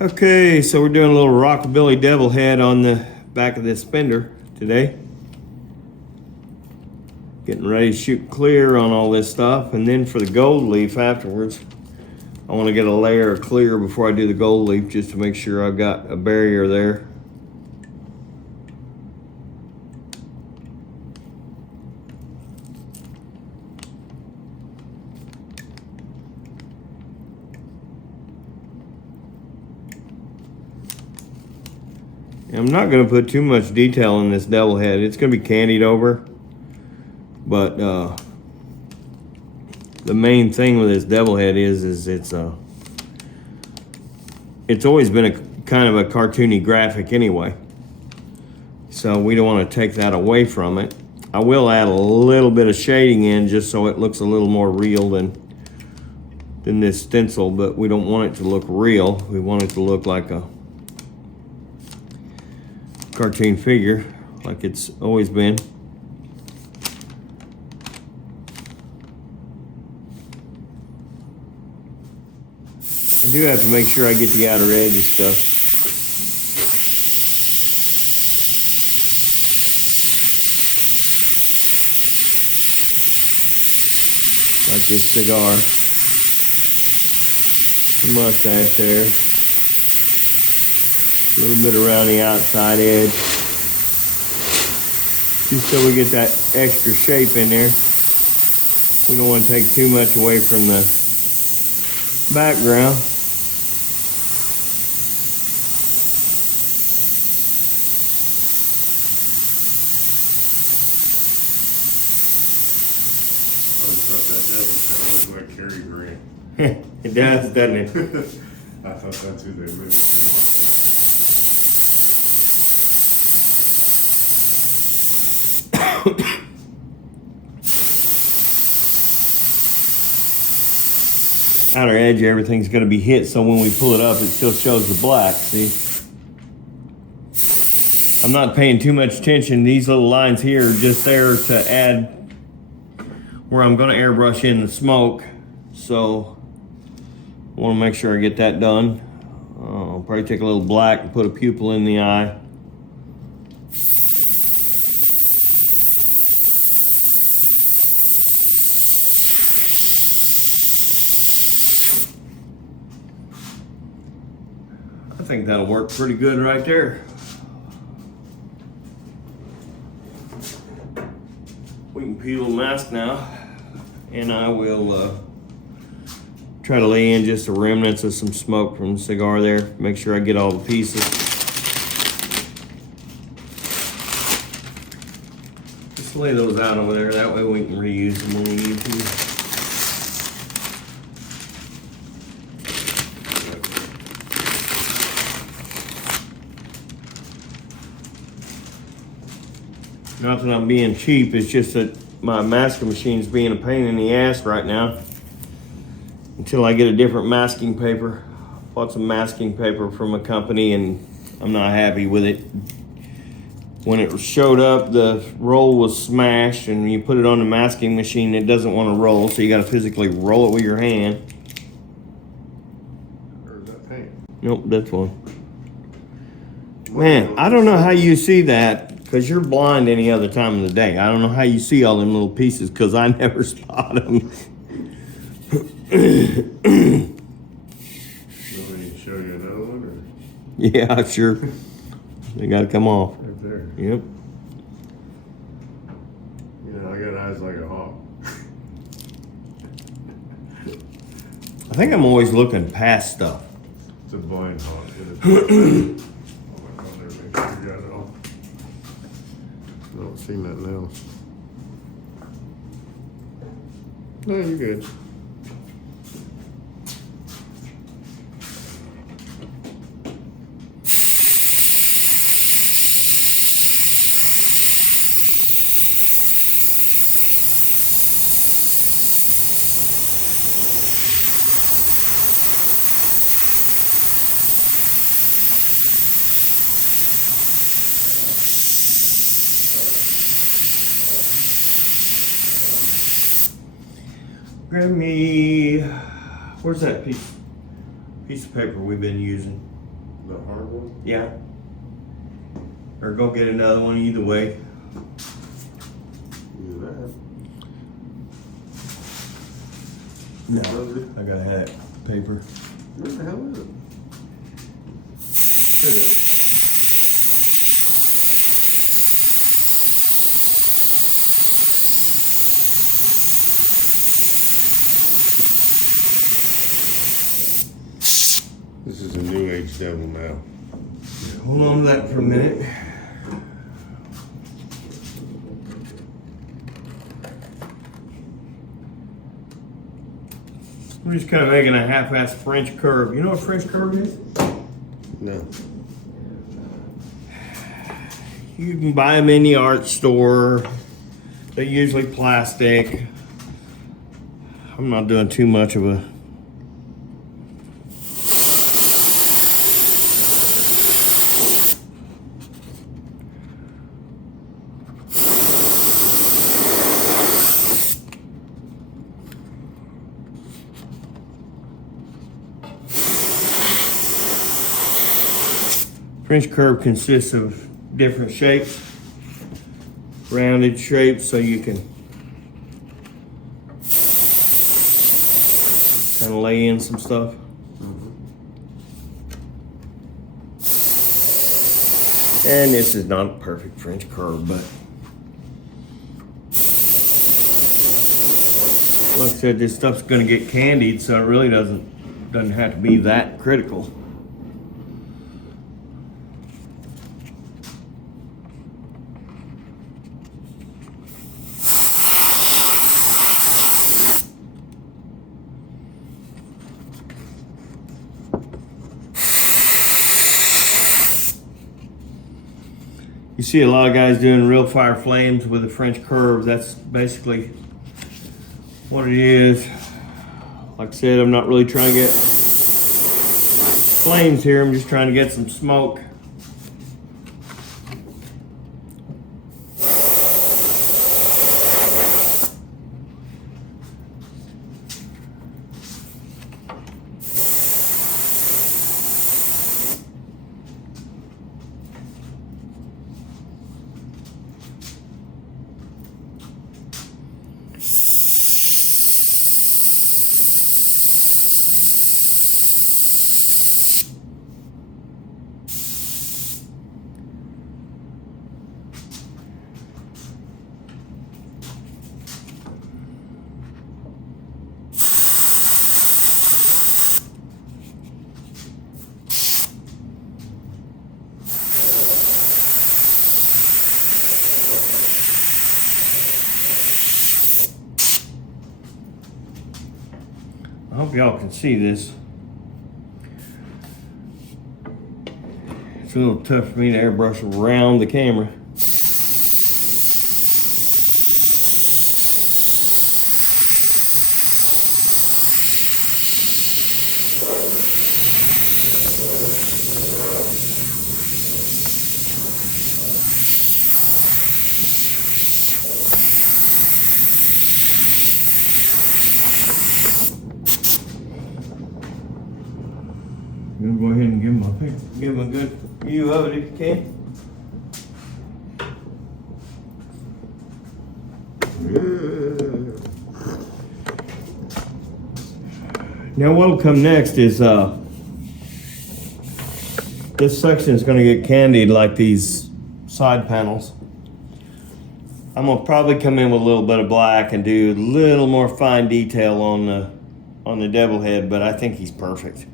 Okay, so we're doing a little rockabilly devil head on the back of this Fender today. Getting ready to shoot clear on all this stuff, and then for the gold leaf afterwards, I want to get a layer of clear before I do the gold leaf just to make sure I've got a barrier there. I'm not going to put too much detail in this devil head. It's going to be candied over. But the main thing with this devil head is it's always been a kind of a cartoony graphic anyway. So we don't want to take that away from it. I will add a little bit of shading in just so it looks a little more real than this stencil, but we don't want it to look real. We want it to look like a cartoon figure like it's always been. I do have to make sure I get the outer edge of stuff. Like this cigar. Mustache there. A little bit around the outside edge, just so we get that extra shape in there. We don't want to take too much away from the background. Like Cary Grant. It does, doesn't it? I thought that's who they moved from. Outer edge, everything's going to be hit, so when we pull it up, it still shows the black, see? I'm not paying too much attention. These little lines here are just there to add where I'm going to airbrush in the smoke, so I want to make sure I get that done. I'll probably take a little black and put a pupil in the eye. I think that'll work pretty good right there. We can peel the mask now, and I will try to lay in just the remnants of some smoke from the cigar there. Make sure I get all the pieces. Just lay those out over there, that way we can reuse them when we need to. Not that I'm being cheap, it's just that my masking machine's being a pain in the ass right now. Until I get a different masking paper. Bought some masking paper from a company and I'm not happy with it. When it showed up, the roll was smashed, and when you put it on the masking machine, it doesn't want to roll, so you gotta physically roll it with your hand. Or is that paint? Nope, that's one. Man, I don't know how you see that, because you're blind any other time of the day. I don't know how you see all them little pieces, because I never spot them. You want me to show you another one? Or? Yeah, sure. They got to come off. Right there. Yep. You know, I got eyes like a hawk. I think I'm always looking past stuff. It's a blind hawk. Oh my God, there, make sure you got it all. I don't see nothing else. No, you're good. Grab me Where's that piece of paper we've been using? The hard one? Yeah. Or go get another one, either way. Either that. No, I gotta have that paper. Where the hell is it? Here it is. This is a new age devil now. Hold on to that for a minute. I'm just kind of making a half-ass French curve. You know what French curve is? No. You can buy them in the art store. They're usually plastic. I'm not doing too much of a... French curve consists of different shapes, rounded shapes, so you can kind of lay in some stuff. And this is not a perfect French curve, but like I said, this stuff's gonna get candied, so it really doesn't have to be that critical. You see a lot of guys doing real fire flames with a French curve. That's basically what it is. Like I said, I'm not really trying to get flames here. I'm just trying to get some smoke. I hope y'all can see this. It's a little tough for me to airbrush around the camera. I'm gonna go ahead and give him a good view of it if you can. Now what'll come next is this section is gonna get candied like these side panels. I'm gonna probably come in with a little bit of black and do a little more fine detail on the devil head, but I think he's perfect.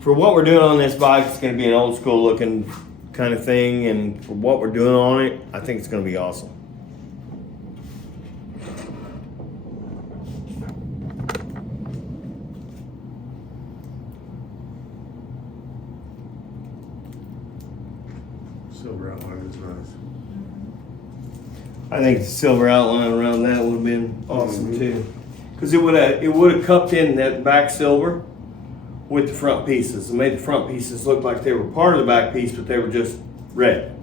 For what we're doing on this bike, it's going to be an old school looking kind of thing, and for what we're doing on it, I think it's going to be awesome. Silver outline is nice. I think the silver outline around that would have been awesome too, because it would have cupped in that back silver with the front pieces and made the front pieces look like they were part of the back piece, but they were just red.